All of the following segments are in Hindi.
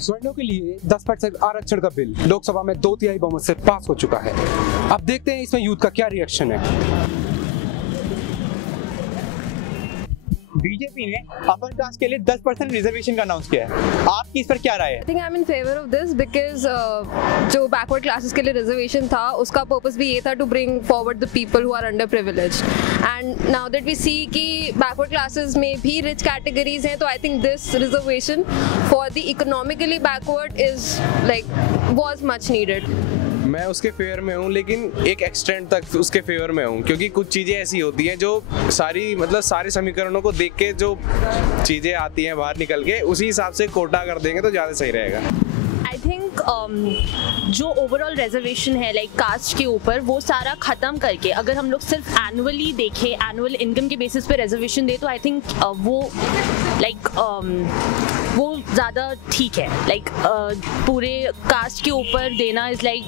सवर्णों के लिए 10% आरक्षण का बिल लोकसभा में 2/3 बहुमत से पास हो चुका है। अब देखते हैं इसमें यूथ का क्या रिएक्शन है। बीजेपी ने अपर कास्ट के लिए 10% रिजर्वेशन का अनाउंस किया है। आपकी इस पर क्या राय है? I think I'm in favor of this because जो बैकवर्ड क्लासेस के लिए रिजर्वेशन था उसका पर्पस भी ये था to bring forward the people who are underprivileged, and now that we see कि बैकवर्ड क्लासेस में भी रिच कैटेगरीज हैं, तो I think this reservation for the economically backward is like was much needed. मैं उसके फेवर में हूँ, लेकिन एक एक्सटेंट तक उसके फेवर में हूँ, क्योंकि कुछ चीज़ें ऐसी होती हैं जो सारे समीकरणों को देख के जो चीज़ें आती हैं बाहर निकल के उसी हिसाब से कोटा कर देंगे तो ज़्यादा सही रहेगा। आई थिंक जो ओवरऑल रिजर्वेशन है लाइक कास्ट के ऊपर वो सारा ख़त्म करके अगर हम लोग सिर्फ एनुअली देखें, एनुअल इनकम के बेसिस पे रिजर्वेशन दे, तो आई थिंक वो ज़्यादा ठीक है। लाइक पूरे कास्ट के ऊपर देना इज़ लाइक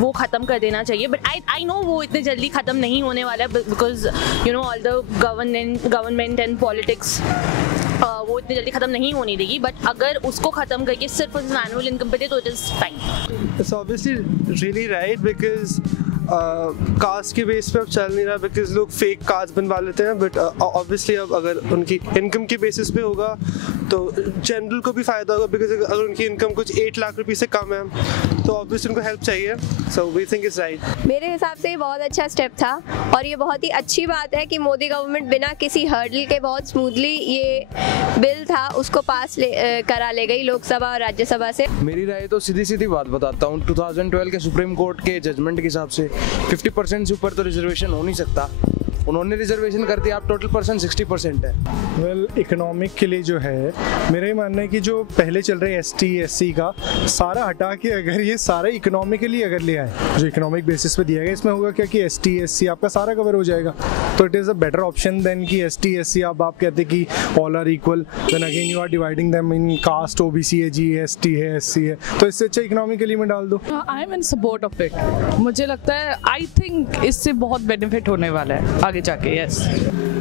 वो ख़त्म कर देना चाहिए, बट आई नो वो इतने जल्दी ख़त्म नहीं होने वाला है because you know all the government and politics वो इतनी जल्दी ख़त्म नहीं होने देगी, बट अगर उसको ख़त्म करके सिर्फ एनुअल इनकम पे दे तो it is fine. It's obviously really right because caste के बेस पे अब चल नहीं रहा, बिकॉज लोग फेक कास्ट बनवा लेते हैं, बट ऑब्वियसली अब अगर उनकी इनकम के बेसिस पे होगा तो जनरल को भी फ़ायदा होगा, बिकॉज अगर उनकी इनकम कुछ 8 लाख रुपये से कम है तो ऑब्वियसली उनको हेल्प चाहिए। So we think it's right. मेरे हिसाब से ये बहुत अच्छा स्टेप था और ये बहुत ही अच्छी बात है कि मोदी गवर्नमेंट बिना किसी हर्डल के बहुत स्मूथली ये बिल था उसको पास करा ले गई लोकसभा और राज्यसभा से। मेरी राय तो सीधी बात बताता हूँ, 2012 के सुप्रीम कोर्ट के जजमेंट के हिसाब से 50% से ऊपर तो रिजर्वेशन हो नहीं सकता। उन्होंने रिजर्वेशन कर दिया, आप टोटल परसेंट 60% है। वेल इकोनॉमिक के लिए जो है मेरा ये मानना है कि जो पहले चल रहे ST SC का सारा हटा के अगर ये सारा इकोनॉमिकली अगर ले आए, जो इकोनॉमिक बेसिस पे दिया गया, इसमें होगा क्या कि ST SC आपका सारा कवर हो जाएगा, तो it is a better option than कि ST SC आप कहते कि all are equal, then again you are dividing them in caste, OBC है, GST है, SC है, तो इससे अच्छा इकोनॉमिकली में डाल दो। आई am in support of it. मुझे लगता है आई थिंक इससे बहुत बेनिफिट होने वाला है आगे जाके। यस,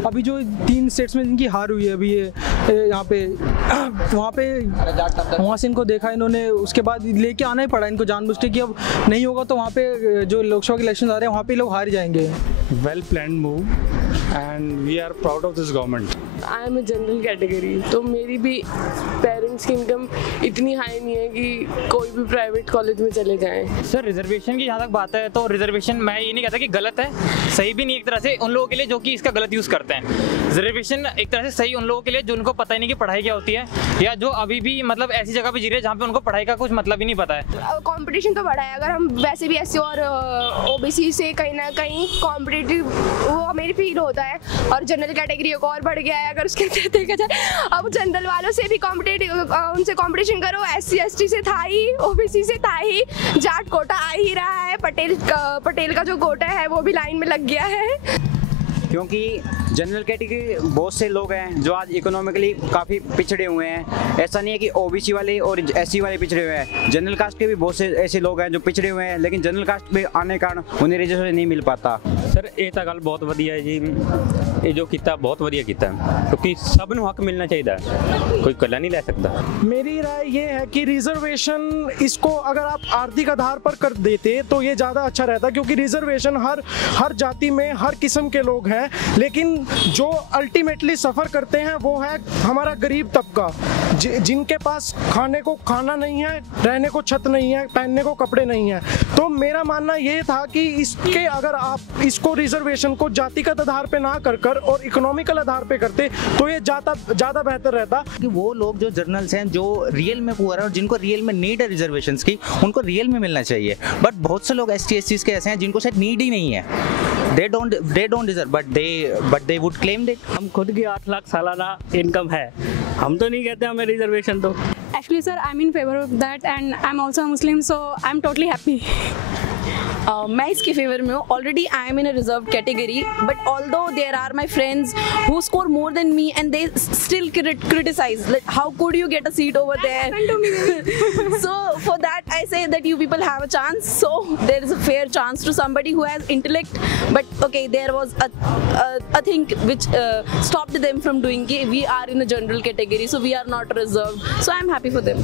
अभी जो 3 स्टेट्स में इनकी हार हुई है, अभी ये यहाँ पे वहाँ से इनको देखा इन्होंने, उसके बाद लेके आना ही पड़ा इनको जानबूझ के कि अब नहीं होगा तो वहाँ पे जो लोकसभा के इलेक्शन आ रहे हैं वहाँ पे लोग हार जाएंगे। Well planned move and we are proud of this government. I am a general category, तो मेरी भी पेरेंट्स की इनकम इतनी हाई नहीं है कि कोई भी प्राइवेट कॉलेज में चले जाएं। सर रिजर्वेशन की जहाँ तक बात है तो रिजर्वेशन मैं ये नहीं कहता कि गलत है, सही भी नहीं एक तरह से उन लोगों के लिए जो कि इसका गलत यूज़ करते हैं। रिजर्वेशन एक तरह से सही उन लोगों के लिए जो उनको पता ही नहीं कि पढ़ाई क्या होती है, या जो अभी भी मतलब ऐसी जगह पे जी रहे हैं जहाँ पे उनको पढ़ाई का कुछ मतलब ही नहीं पता है। कंपटीशन तो बढ़ा है, अगर हम वैसे भी SC और OBC से कहीं ना कहीं कॉम्पिटिटिव वो हमें फील होता है, और जनरल कैटेगरी को और बढ़ गया है अगर उसके देखा जाए। अब जनरल वालों से भी उनसे कंपटीशन करो, SC ST से था ही, OBC से था ही, जाट कोटा आ ही रहा है, पटेल का जो कोटा है वो भी लाइन में लग गया है। क्योंकि जनरल कैटेगरी बहुत से लोग हैं जो आज इकोनॉमिकली काफ़ी पिछड़े हुए हैं। ऐसा नहीं है कि OBC वाले और SC वाले पिछड़े हुए हैं, जनरल कास्ट के भी बहुत से ऐसे लोग हैं जो पिछड़े हुए हैं, लेकिन जनरल कास्ट में आने के कारण उन्हें रिजर्वेशन नहीं मिल पाता। सर ये तो गल बहुत वधिया है जी, ये जो किया बहुत वधिया किया, क्योंकि सब नूं हक मिलना चाहिए, कोई कला नहीं ले सकता। मेरी राय ये है कि रिजर्वेशन इसको अगर आप आर्थिक आधार पर कर देते तो ये ज़्यादा अच्छा रहता, क्योंकि रिजर्वेशन हर जाति में हर किस्म के लोग हैं, लेकिन जो अल्टीमेटली सफ़र करते हैं वो है हमारा गरीब तबका, जिनके पास खाने को खाना नहीं है, रहने को छत नहीं है, पहनने को कपड़े नहीं है। तो मेरा मानना ये था कि इसके अगर आप इसको रिजर्वेशन को जातिगत आधार पे ना कर और इकोनॉमिकल आधार पे करते तो ये ज़्यादा बेहतर रहता। कि वो लोग जो जर्नल्स हैं जो रियल में पुअर है और जिनको रियल में नीड है रिजर्वेशंस की, उनको रियल में मिलना चाहिए, बट बहुत से लोग ST SC के ऐसे हैं जिनको शायद नीड ही नहीं है। they don't deserve, but they would claim that। हम खुद की 8 लाख सालाना इनकम है, हम तो नहीं कहते हमें रिजर्वेशन दो। Actually sir, I'm in favor of that and I'm also a Muslim, so I'm totally happy। मैं इसके फेवर में हूँ। Already I am in a reserve category, but although there are my friends who score more than me and they still criticize like how could you get a seat over there। So for that I say that you people have a chance, so there is a fair chance to somebody who has intellect, but okay, there was a thing which stopped them from doing it. We are in a general category, so we are not reserved, so I am happy for them।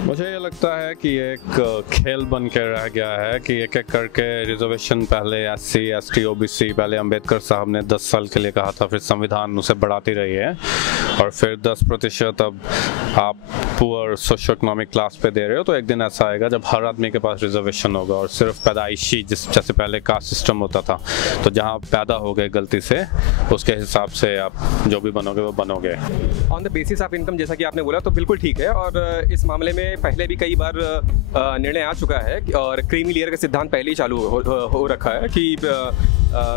मुझे ये लगता है कि एक खेल बन के रह गया है कि एक एक करके रिजर्वेशन, पहले SC ST OBC, पहले अंबेडकर साहब ने 10 साल के लिए कहा था, फिर संविधान उसे बढ़ाती रही है, और फिर 10% अब आप पुअर सोशो इकोनॉमिक क्लास पे दे रहे हो। तो एक दिन ऐसा आएगा जब हर आदमी के पास रिजर्वेशन होगा, और सिर्फ पैदाइशी जैसे पहले कास्ट सिस्टम होता था, तो जहाँ पैदा हो गए गलती से, उसके हिसाब से आप जो भी बनोगे वो बनोगे। On the basis of income, जैसा कि आपने बोला, तो बिल्कुल ठीक है। और इस मामले में पहले भी कई बार निर्णय आ चुका है, और क्रीमी लेयर का सिद्धांत पहले ही चालू हो रखा है कि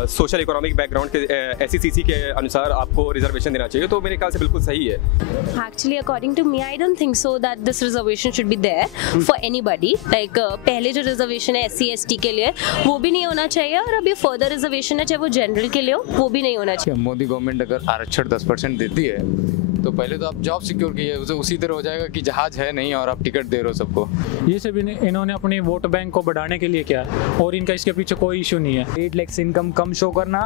सोशल इकोनॉमिक बैकग्राउंड के SECC के अनुसार आपको रिजर्वेशन देना चाहिए। तो मेरे ख्याल से बिल्कुल सही है। Actually, according to me, I don't think so that this reservation should be there for anybody. Like पहले जो रिजर्वेशन है SC ST के लिए, वो भी नहीं होना चाहिए, और अभी फर्दर रिजर्वेशन है चाहे वो जनरल के लिए हो, वो भी नहीं होना चाहिए। मोदी गवर्नमेंट अगर आरक्षण 10% देती है, तो पहले तो आप जॉब सिक्योर कीजिए, उसी तरह हो जाएगा कि जहाज है नहीं और आप टिकट दे रहे हो सबको। ये सब इन्होंने अपने वोट बैंक को बढ़ाने के लिए किया, और इनका इसके पीछे कोई इशू नहीं है। 8 लाख से इनकम कम शो करना,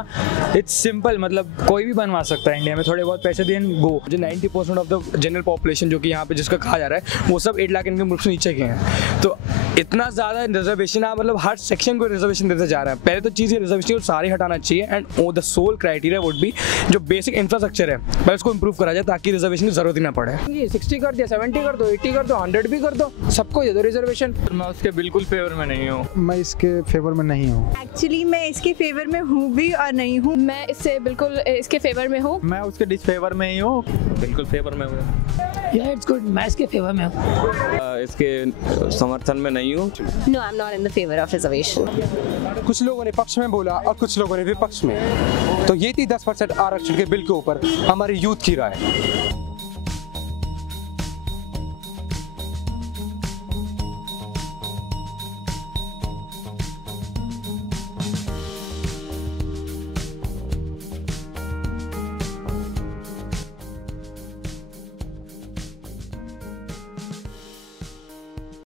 इट्स सिंपल, मतलब कोई भी बनवा सकता है इंडिया में, थोड़े बहुत पैसे दें गो। जो 90% ऑफ द जनरल पॉपुलेशन जो कि यहाँ पे जिसका कहा जा रहा है, वो सब 8 लाख इनकम ग्रुप से नीचे के हैं। तो इतना ज़्यादा रिजर्वेशन आप मतलब हर सेक्शन को रिजर्वेशन देते जा रहे हैं। पहले तो चीज़ रिजर्वेशन को सारी हटाना चाहिए, and the sole criteria would be जो बेसिक इंफ्रास्ट्रक्चर है पहले उसको इंप्रूव करा जाए, ताकि रिजर्वेशन की जरूरत ही ना पड़े। ये 60 कर दिया, 70 कर दो, 80 कर दो, 100 भी कर दो, सबको दे दो रिजर्वेशन। मैं उसके बिल्कुल फेवर में नहीं हूँ। मैं इसके फेवर में नहीं हूँ। एक्चुअली मैं इसके फेवर में हूँ भी और नहीं हूँ। मैं इससे बिल्कुल इसके फेवर में हूँ। मैं उसके डिसफेवर में ही हूँ। बिल्कुल फेवर में हूँ। Yeah, it's good. मैं इसके फेवर में हूँ। इसके समर्थन में नहीं हूँ। No, I'm not in the favor of reservation. कुछ लोगों ने पक्ष में बोला और कुछ लोगों ने विपक्ष में। तो ये थी 10% आरक्षण के बिल के ऊपर हमारी यूथ की राय।